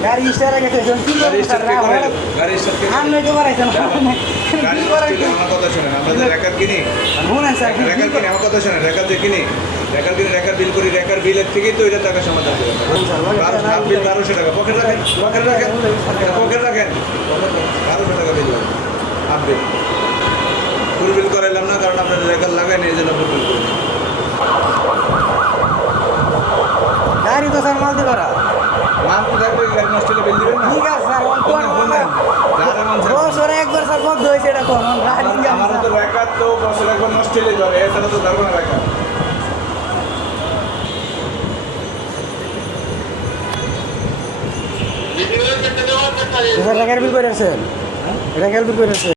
गाड़ी स्टार्ट है कैसे जोन की गाड़ी स्टार्ट के हम नहीं दोबारा ऐसा गाड़ी स्टार्ट के আমার কথা শুনেন আমরা রেকর্ড কিনি শুনেন স্যার রেকর্ড কিনি আমার কথা শুনেন রেকর্ড কিনি রেকর্ড কিনি রেকর্ড বিল করি রেকর্ড বিলের থেকে তো এটা টাকা সমাধান হবে আর বিল 1200 টাকা পকেট রাখেন পকেট রাখেন 1200 টাকা বিল আপনি ফুল বিল করাইলাম না কারণ আপনারা রেকর্ড লাগাই নিয়ে যেন ফুল বিল করেন गाड़ी तो सर माल दे करा মান তো থাকবে গাড়ি নষ্ট হলে বিল দিবেন না ठीक है सर कोन বস ওরা একবার স্যার বন্ধ হয়েছে এটা কোন গাড়ি আমার তো রেকর্ড তো বছর একবার নষ্ট হলে যাবে এছাড়া তো ধরবো না রেকর্ড স্যার রেকর্ড বিল করেছেন রেকর্ড বিল করেছেন